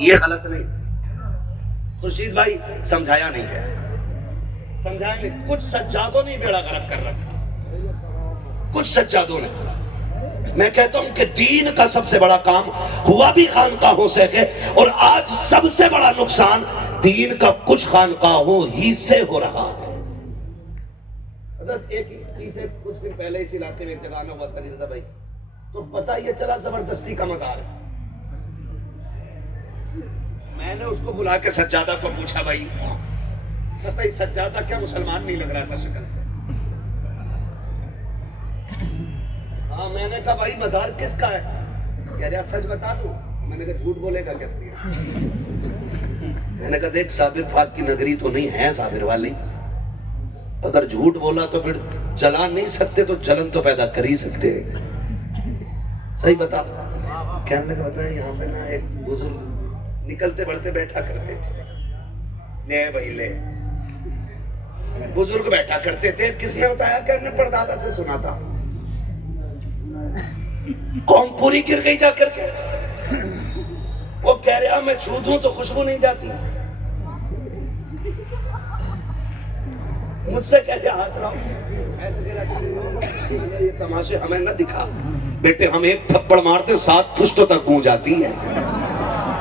ये गलत नहीं। खुर्शीद भाई समझाया नहीं है, समझाएंगे। कुछ सज्जादों ने बेड़ा गर्क कर रखा, कुछ सज्जादों ने। मैं कहता हूं कि दीन का सबसे बड़ा काम हुआ भी खानकाहों से है, और आज सबसे बड़ा नुकसान दीन का कुछ खानकाहों ही से हो रहा है। एक चीज है, कुछ दिन पहले इस इलाके में एक जगह आना हुआ था रिजा भाई, तो पता ये चला जबरदस्ती का मजार है। मैंने उसको बुला के सज्जादा को पूछा, भाई पता ही सज्जादा क्या मुसलमान नहीं लग रहा था शक्ल से। हाँ, मैंने कहा भाई मजार किसका है? कह रहा सच बता दूं। मैंने कहा झूठ बोलेगा क्या? मैंने कहा देख, साबिर फाक की नगरी तो नहीं है साबिर वाली, अगर झूठ बोला तो फिर जला नहीं सकते तो जलन तो पैदा कर ही सकते हैं। सही बता। कहने लगा बताए यहाँ पे ना एक बुजुर्ग निकलते बढ़ते बैठा करते थे। ले भाई ले, बुजुर्ग बैठा करते थे। किसने बताया? कि हमने परदादा से सुना था। कौम पूरी गिर गई जाकर के। वो कह रहा मैं छू दूं तो खुशबू नहीं जाती। मुझसे कह रहा हाथ लाओ, ऐसे कह रहा ये तमाशे हमें न दिखा बेटे, हम एक थप्पड़ मारते 7 पुश्तों तक गूंज आती है।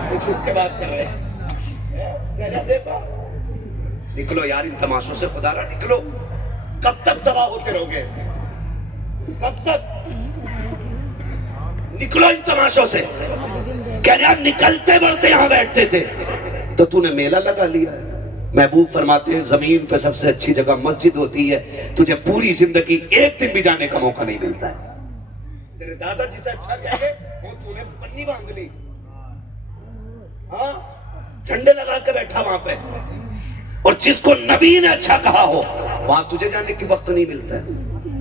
कुछ उसके बात कर रहे हैं। देखो निकलो यार इन तमाशों से, खुदारा निकलो। कब तक तबाह होते रहोगे ऐसे? कब तक? निकलो इन तमाशों से। कह रहा निकलते बढ़ते यहां बैठते थे तो तूने मेला लगा लिया है। महबूब फरमाते हैं जमीन पे सबसे अच्छी जगह मस्जिद होती है, तुझे पूरी जिंदगी एक दिन भी जाने का मौका नहीं मिलता है। तेरे दादाजी से अच्छा कह गए, वो तूने पन्नी बांध ली। हाँ, झंडे लगा के बैठा वहां पे, और जिसको नबी ने अच्छा कहा हो वहां तुझे जाने की वक्त नहीं मिलता है।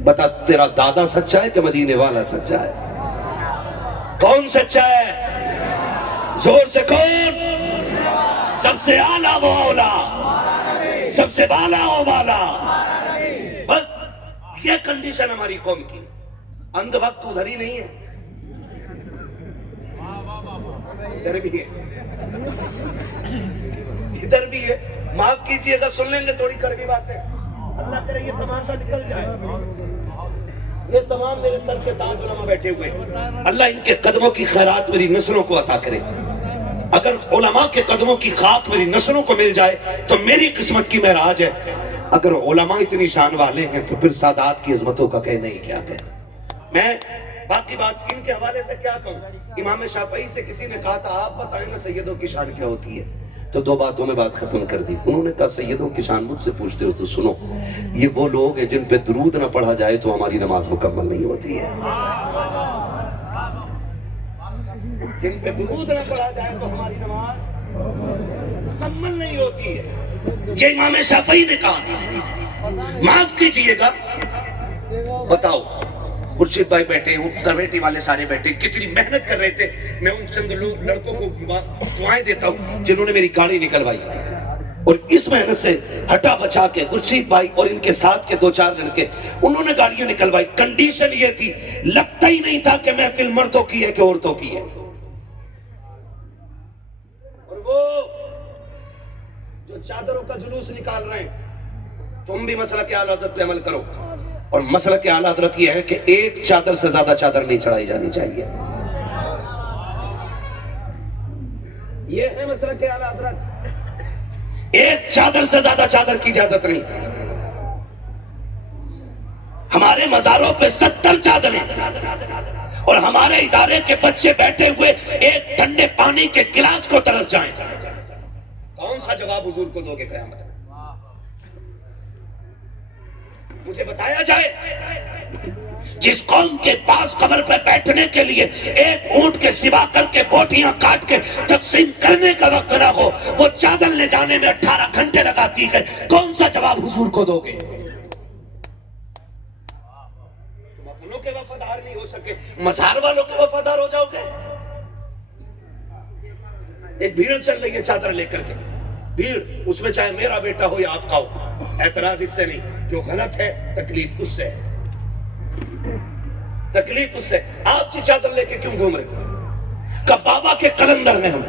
बता, तेरा दादा सच्चा है कि मदीने वाला सच्चा है? कौन सच्चा है? जोर से कौन? सबसे आला वो औला, सबसे बाला वो बाला। बस ये कंडीशन हमारी कौम की। अंध वक्त उधर ही नहीं है, इधर भी है, इधर भी है। माफ कीजिएगा, सुन लेंगे थोड़ी कड़वी बातें। अल्लाह करे ये तमाशा निकल जाए। ये तमाम मेरे सर के ताज उलमा बैठे हुए, अल्लाह इनके कदमों की खैरात मेरी नस्लों को अता करे। अगर उलमा के कदमों की खाक मेरी नस्लों को मिल जाए तो मेरी किस्मत की महराज है। अगर उलमा इतनी शान वाले हैं तो फिर सादात की अजमतों का कहना ही क्या है। मैं बाकी बात इनके हवाले से क्या कहूँ। इमाम शाफई से किसी ने कहा था आप बताएं ना सैयदों की शान क्या होती है, तो 2 बातों में बात खत्म कर दी। उन्होंने कहा सैयदों की शान मुझसे पूछते हो तो सुनो, ये वो लोग हैं जिन पे दुरूद ना पढ़ा जाए तो हमारी नमाज मुकम्मल नहीं होती है। जिन पे दुरूद न पढ़ा जाए तो हमारी नमाज मुकम्मल नहीं होती है। ये इमाम शाफई ने कहा। माफ कीजिएगा, बताओ खुर्शीद भाई बैठे हूँ, कमेटी वाले सारे बैठे, कितनी मेहनत कर रहे थे। मैं उन चंद लड़कों को दुआएं देता हूँ जिन्होंने मेरी गाड़ी निकलवाई, और इस मेहनत से हटा बचा के खुर्शीद भाई और इनके साथ के 2-4 लड़के उन्होंने गाड़ियां निकलवाई। कंडीशन ये थी, लगता ही नहीं था कि महफिल मर्दों की है कि औरतों की है। और वो जो चादरों का जुलूस निकाल रहे हैं, तुम भी मसला के आला हज़रत पे अमल करो। और मसला के आला हज़रत ये है कि एक चादर से ज्यादा चादर नहीं चढ़ाई जानी चाहिए। ये है मसला के आला हज़रत। एक चादर से ज्यादा चादर की इजाजत नहीं। हमारे मजारों पे 70 चादरें, और हमारे इदारे के बच्चे बैठे हुए एक ठंडे पानी के गिलास को तरस जाएं। कौन सा जवाब हुजूर को दोगे क़यामत में? मुझे बताया जाए। जिस कौम के पास कब्र पे बैठने के लिए एक ऊंट के सिवा करके बोटियां काट के तकसीम करने का वक्त ना हो, वो चादर ले जाने में 18 घंटे लगाती है। कौन सा जवाब हुजूर को दोगे? तुम अपनों के वफादार नहीं हो सके, मजार वालों के वफादार हो जाओगे। एक भीड़ चल रही है चादर लेकर के, भीड़, उसमें चाहे मेरा बेटा हो या आपका हो, एतराज इससे नहीं। जो गलत है तकलीफ उससे है, तकलीफ उससे। आप जी चादर लेके क्यों घूम रहे? कब बाबा के कलंदर हैं हम,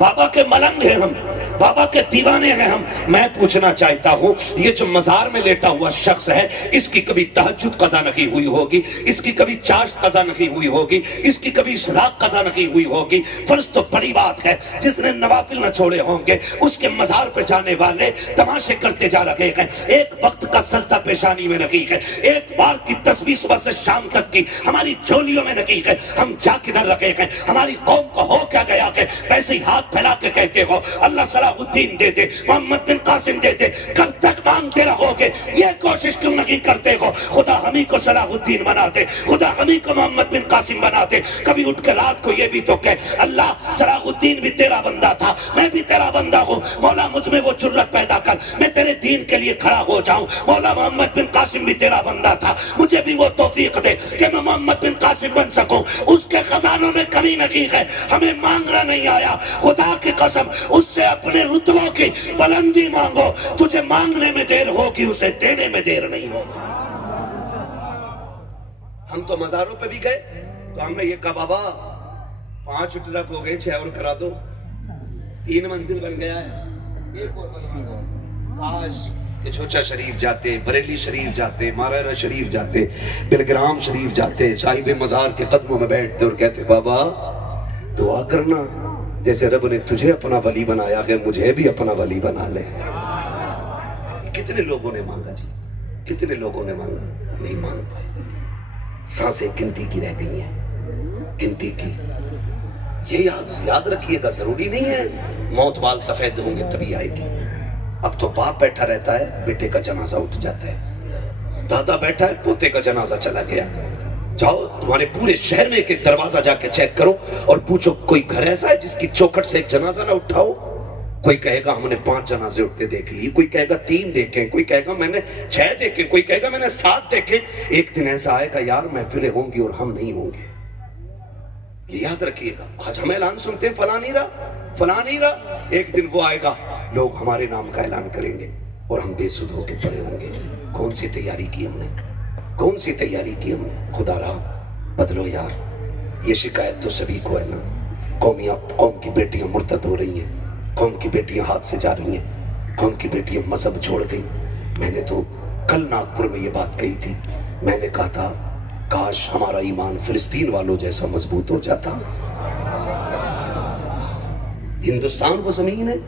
बाबा के मलंग हैं हम, बाबा के दीवाने हैं हम। मैं पूछना चाहता हूँ, ये जो मजार में लेटा हुआ शख्स है, इसकी कभी तहज्जुद कज़ा नहीं हुई होगी, इसकी कभी चाश्त कज़ा नहीं हुई होगी, इसकी कभी इशराक कज़ा नहीं हुई होगी। फर्ज तो बड़ी बात है, जिसने नवाफिल न छोड़े होंगे उसके मजार पे जाने वाले तमाशे करते जा रहे हैं। एक वक्त का सजदा पेशानी में नहीं है, एक बार की तस्बीह सुबह से शाम तक की हमारी झोलियों में नहीं है। हम जा किधर रखे हैं? हमारी कौम को हो क्या गया है? वैसे ही हाथ फैला के कहते हो अल्लाह सलाहुद्दीन दे दे, मोहम्मद बिन कासिम दे दे। कब तक मांगते रहोगे? ये कोशिश क्यों नहीं करते हो खुदा हमी को सलाहुद्दीन बना दे, खुदा हमी को मोहम्मद बिन कासिम बना दे। कभी उठ के रात को ये भी तो कह अल्लाह सलाहुद्दीन भी तेरा बंदा था, मैं भी तेरा बंदा हूँ, मौला मुझ में वो जुर्रत पैदा कर, मैं तेरे दीन के लिए खड़ा हो जाऊं। मौला मोहम्मद बिन कासिम भी तेरा बंदा था, मुझे भी वो तौफीक दे कि मैं मोहम्मद बिन कासिम बन सकूं। उसके खजानों में कमी नहीं है, हमें मांगना नहीं आया। खुदा की कसम, उससे अपने रुतबों की बुलंदी मांगो, तुझे मांगने में देर होगी, उसे देने में देर नहीं होगी। हम तो मजारों पे भी गए तो हमने ये कहा बाबा 5 ट्रक हो गए, 6 और करा दो, 3 मंजिल बन गया है, एक और बनवा दो। काश कि छोचा शरीफ जाते, बरेली शरीफ जाते, मारारा शरीफ जाते, बिलग्राम शरीफ जाते, साहिब मजार के कदमों में बैठते और कहते बाबा दुआ करना जैसे रब ने तुझे अपना वली बनाया है, मुझे भी अपना वली बना ले। कितने लोगों ने मांगा जी, कितने लोगों ने मांगा, नहीं मांग पाए। सांसें गिनती की रह गई हैं, गिनती की। ये याद रखिएगा, जरूरी नहीं है मौत बाल सफेद होंगे तभी आएगी। अब तो बाप बैठा रहता है, बेटे का जनाजा उठ जाता है, दादा बैठा है, पोते का जनाजा चला गया। जाओ तुम्हारे पूरे शहर में एक एक दरवाजा जाके चेक करो और पूछो कोई घर ऐसा है जिसकी चौखट से एक जनाजा ना उठाओ। कोई कहेगा हमने 5 जनाजे उठते देख लिए, कोई कहेगा 3 देखे, कोई कहेगा मैंने 6 देखे, कोई कहेगा मैंने 7 देखे। एक दिन ऐसा आएगा यार महफिलें होंगी और हम नहीं होंगे, ये याद रखिएगा। आज हम ऐलान सुनते हैं फलां नहीं रहा, फलां नहीं रहा, एक दिन वो आएगा, लोग हमारे नाम का ऐलान करेंगे और हम बेसुध होके पड़े होंगे। कौन सी तैयारी की हमने, कौन सी तैयारी की हमने? खुदा रहा बदलो यार। ये शिकायत तो सभी को है ना, कौम की बेटियां मुर्तद हो रही हैं, कौम की बेटियां हाथ से जा रही हैं, कौम की बेटियां मजहब छोड़ गई। मैंने तो कल नागपुर में ये बात कही थी, मैंने कहा था काश हमारा ईमान फिलिस्तीन वालों जैसा मजबूत हो जाता। हिंदुस्तान वो जमीन है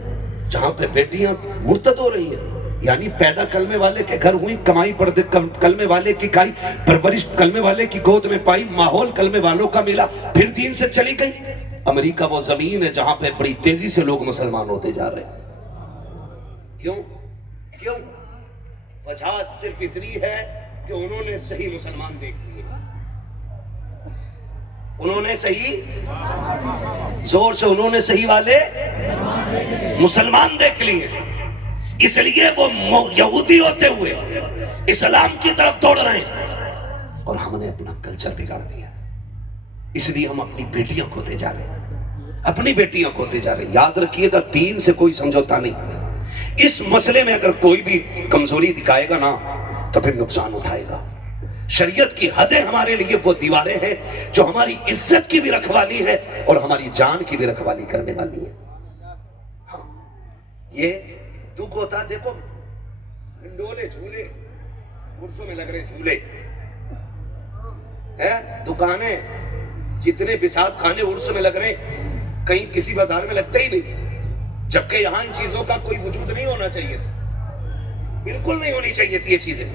जहां पे बेटियां मुर्तद हो रही हैं, यानी पैदा कलमे वाले के घर हुई, कमाई पढ़ते कलमे वाले की खाई, परवरिश कलमे वाले की गोद में पाई, माहौल कलमे वालों का मिला, फिर दीन से चली गई। अमेरिका वो जमीन है जहां पे बड़ी तेजी से लोग मुसलमान होते जा रहे हैं। क्यों क्यों? वजह सिर्फ इतनी है कि उन्होंने सही मुसलमान देख लिए, उन्होंने सही, जोर से उन्होंने सही वाले मुसलमान देख लिए, इसलिए वो यहूदी होते हुए इस्लाम की तरफ दौड़ रहे हैं और हमने अपना कल्चर बिगाड़ दिया। इसलिए हम अपनी बेटियां खोते जा रहे हैं, अपनी बेटियां खोते जा रहे हैं। याद रखिएगा दीन से कोई समझौता नहीं। इस मसले में अगर कोई भी कमजोरी दिखाएगा ना तो फिर नुकसान उठाएगा। शरीयत की हदें हमारे लिए वो दीवारें हैं जो हमारी इज्जत की भी रखवाली है और हमारी जान की भी रखवाली करने वाली है। हाँ, ये दुख होता, देखो डोले झूले कुर्सों में लग रहे झूले है, दुकानें जितने बिसात खाने उर्स में लग रहे, कहीं किसी बाजार में लगते ही नहीं, जबकि यहां इन चीजों का कोई वजूद नहीं होना चाहिए, बिल्कुल नहीं होनी चाहिए थी ये चीजें।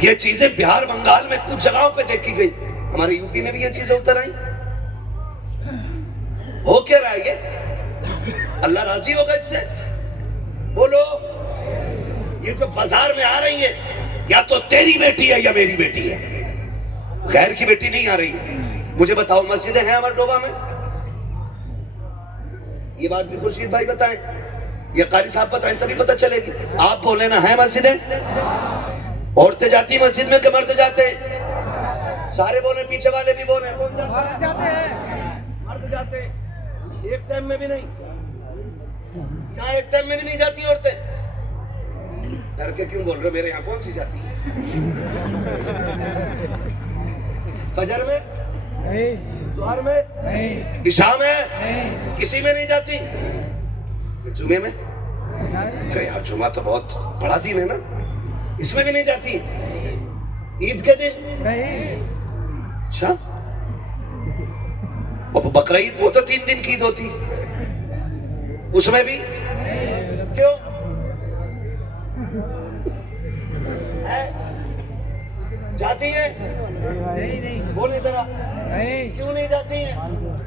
ये चीजें बिहार बंगाल में कुछ जगहों पे देखी गई, हमारे यूपी में भी ये चीजें उतर आई। हो क्या रहा है ये? अल्लाह राजी होगा इससे? बोलो। ये जो बाजार में आ रही है, या तो तेरी बेटी है या मेरी बेटी है, गैर की बेटी नहीं आ रही है। मुझे बताओ मस्जिदें हैं हमारे डोबा में? ये बात भी खुर्शीद भाई बताएं या कारी साहब बताएं तभी पता चलेगी। आप बोले ना है मस्जिदें? औरतें जाती मस्जिद में कि मर्द जाते? सारे बोले, पीछे वाले भी बोले। कौन जाता है? जाते हैं, मर्द जाते हैं। एक टाइम में भी नहीं, यहाँ एक टाइम में भी नहीं जाती औरतें। डर के क्यों बोल रहे? मेरे यहाँ कौन सी जाती है? फजर में नहीं, जोहर में नहीं, इशा में नहीं, किसी में नहीं जाती। जुमे में? अरे यार जुमा तो बहुत बड़ा दिन है ना, इसमें भी नहीं जाती? ईद के दिन? अच्छा, और बकरा ईद वो तो 3 दिन की ईद होती, उसमें भी क्यों है? जाती है? बोले जरा, क्यों नहीं जाती है?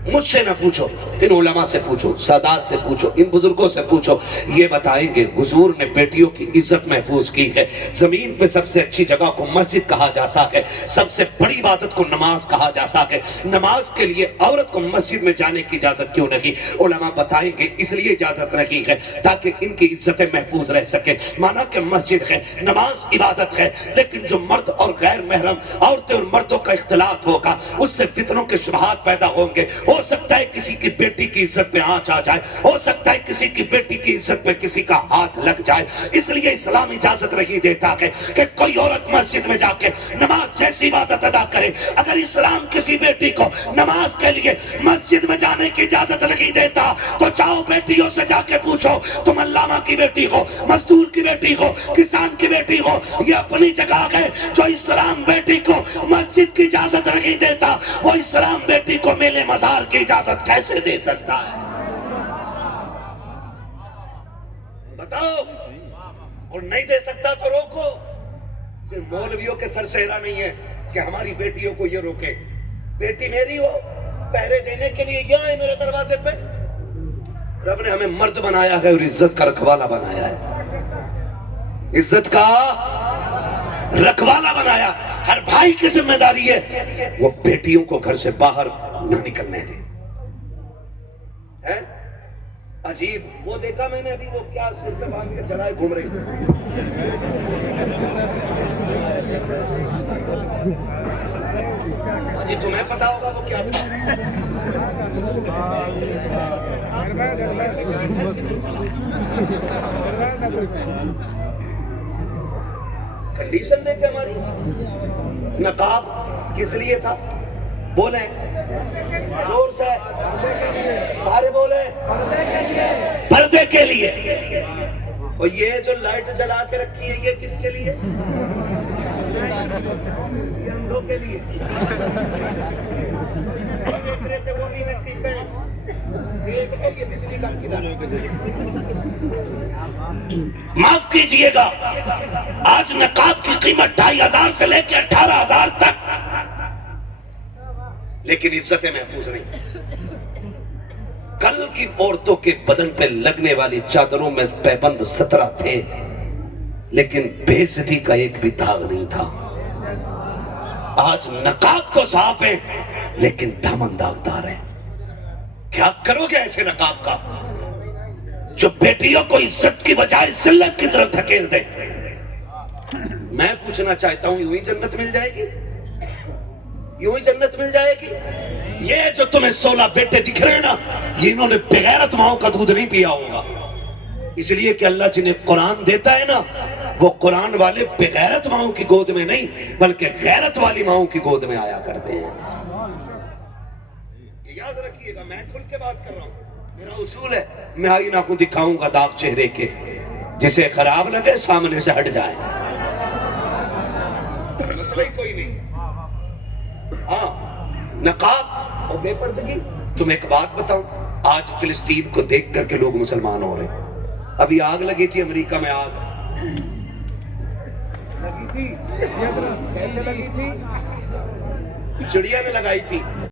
मुझसे ना पूछो, इन उलमा से पूछो, सादात से पूछो, इन बुजुर्गों से पूछो, ये बताएंगे हुजूर ने बेटियों की इज्जत महफूज की है। जमीन पे सबसे अच्छी जगह को मस्जिद कहा जाता है, सबसे बड़ी इबादत को नमाज कहा जाता है। नमाज के लिए औरत को मस्जिद में जाने की इजाजत क्यों नहीं? उलमा बताएंगे इसलिए इजाजत नहीं है ताकि इनकी इज्जतें महफूज रह सके। माना कि मस्जिद है, नमाज इबादत है, लेकिन जो मर्द और गैर महरम औरतें और मर्दों का इख्तिलात होगा उससे फितनों के शुबहात पैदा होंगे। हो सकता है किसी की बेटी की इज्जत में आंच आ जाए, हो सकता है किसी की बेटी की इज्जत में किसी का हाथ लग जाए। इसलिए इस्लाम इजाजत नहीं देता है कि कोई औरत मस्जिद में जाके नमाज जैसी इबादत अदा करे। अगर इस्लाम किसी बेटी को नमाज के लिए मस्जिद में जाने की इजाजत नहीं देता तो जाओ बेटियों से जाके पूछो, तुम अल्लामा की बेटी हो, मजदूर की बेटी हो, किसान की बेटी हो, ये अपनी जगह है। जो इस्लाम बेटी को मस्जिद की इजाजत नहीं देता वो इस्लाम बेटी को मेले मजार की इजाजत कैसे दे सकता है? बताओ। और नहीं दे सकता तो रोको। सिर्फ मौलवियों के सर सेहरा नहीं है कि हमारी बेटियों को ये रोके। बेटी मेरी हो, पहरे देने के लिए यहाँ है मेरे दरवाजे पे। रब ने हमें मर्द बनाया है और इज्जत का रखवाला बनाया है, इज्जत का रखवाला बनाया। हर भाई की जिम्मेदारी है वो बेटियों को घर से बाहर ना निकलने दे। है अजीब, वो देखा मैंने अभी, वो क्या सिर पे बांध के चलाए घूम रही। अजी तुम्हें पता होगा वो क्या था? कंडीशन देखे हमारी। नकाब किस लिए था? बोले जोर से, सारे बोले पर्दे के लिए। और ये जो लाइट जला के रखी है ये किसके लिए? ये अंधों के लिए। देख रहे थे वो भी मिट्टी पे देख के ये बिजली का किधर। माफ कीजिएगा, आज नकाब की कीमत 2500 से लेकर 18,000 तक, लेकिन इज्जतें महफूज नहीं। कल की औरतों के बदन पे लगने वाली चादरों में पैबंद 17 थे, लेकिन बेइज्जती का एक भी दाग नहीं था। आज नकाब तो साफ है लेकिन दामन दागदार है। क्या करोगे ऐसे नकाब का जो बेटियों को इज्जत की बजाय जिल्लत की तरफ धकेल दे? मैं पूछना चाहता हूं, यूं ही जन्नत मिल जाएगी? यूं ही जन्नत मिल जाएगी? ये जो तुम्हें 16 बेटे दिख रहे हैं ना, ये इन्होंने बेगैरत माओं का दूध नहीं पिया होगा। इसलिए कि अल्लाह जिन्हें कुरान देता है ना, वो कुरान वाले बेगैरत माओं की गोद में नहीं बल्कि गैरत वाली माओं की गोद में आया करते हैं। ये याद रखिएगा, मैं खुल के बात कर रहा हूं। मेरा उसूल है, मैं आईना को दिखाऊंगा दाग चेहरे के, जिसे खराब लगे सामने से हट जाए, मसला ही कोई नहीं। हाँ, नकाब और बेपर्दगी। तुम एक बात बताऊं, आज फिलिस्तीन को देख करके लोग मुसलमान हो रहे। अभी आग लगी थी अमेरिका में, आग लगी थी, कैसे लगी थी? चिड़िया ने लगाई थी।